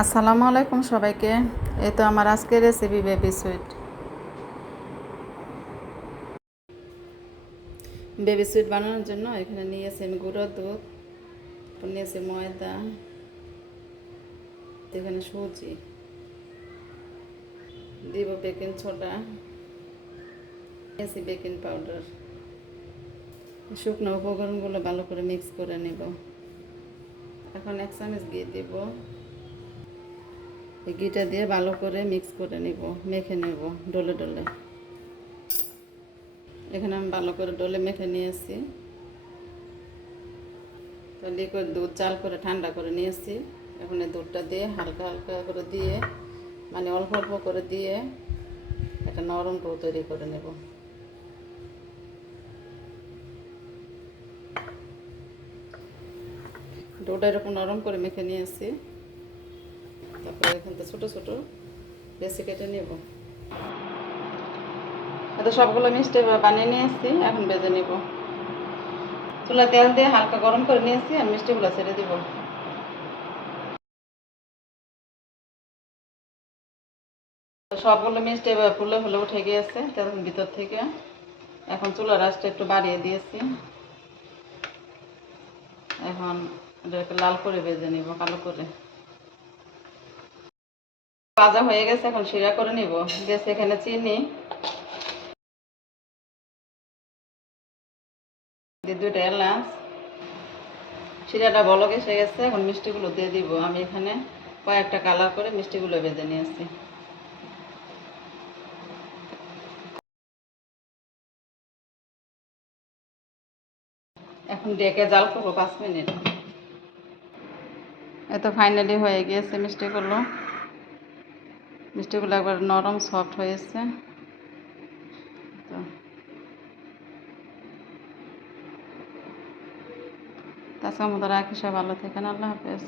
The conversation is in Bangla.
আসসালামু আলাইকুম সবাইকে। এই তো আমার আজকের recipe baby sweet. Baby sweet বানানোর জন্য এখানে নিয়েছি আমি গুঁড়ো দুধ, তারপর নিয়েছি ময়দা, এখানে সুজি দিব, বেকিং সোডা নিয়েছি, বেকিং পাউডার। শুকনো উপকরণগুলো ভালো করে মিক্স করে নেব। এখন 1 চামচ ঘি দিব। এই ঘিটা দিয়ে ভালো করে মিক্স করে নেব, মেখে নেব ডলে ডলে। এখানে আমি ভালো করে ডলে মেখে নিয়েছি। তো লিকুইড দুধ চাল করে ঠান্ডা করে নিয়েছি। এখন এই দুধটা দিয়ে হালকা হালকা করে দিয়ে, মানে অল্প অল্প করে দিয়ে একটা নরম ডো তৈরি করে নেব। ডোটা এরকম নরম করে মেখে নিয়েছি। তারপরে এখান থেকে ছোটো ছোটো বেশি কেটে নেব। এতো সবগুলো মিষ্টি বানিয়ে নিয়েছি, এখন ভেজে নেব। চুলা তেল দিয়ে হালকা গরম করে নিয়েছি, আর মিষ্টিগুলো ছেড়ে দিব। সবগুলো মিষ্টি ফুলে ফুলে উঠে গিয়েছে তেল ভিতর থেকে। এখন চুলার আঁচটা একটু বাড়িয়ে দিয়েছি। এখন এটাকে লাল করে ভেজে নিব, কালো করে। ভাজা হয়ে গেছে, এখন শিরা করে নিব। দিয়েছি এখানে চিনি, দিয়ে 2টা এলাচ। শিরাটা বলক এসে গেছে, এখন মিষ্টিগুলো দিয়ে দিব। আমি এখানে কয়েকটা কালার করে মিষ্টিগুলো ভেজে নিয়েছি। এখন ডেকে জাল করবো 5 মিনিট। এত ফাইনালি হয়ে গিয়েছে মিষ্টিগুলো। মিষ্টিগুলো একবার নরম সফট হয়েছে। তো আজকের মতো রাখি, সব ভালো থাকেন, আল্লাহ হাফেজ।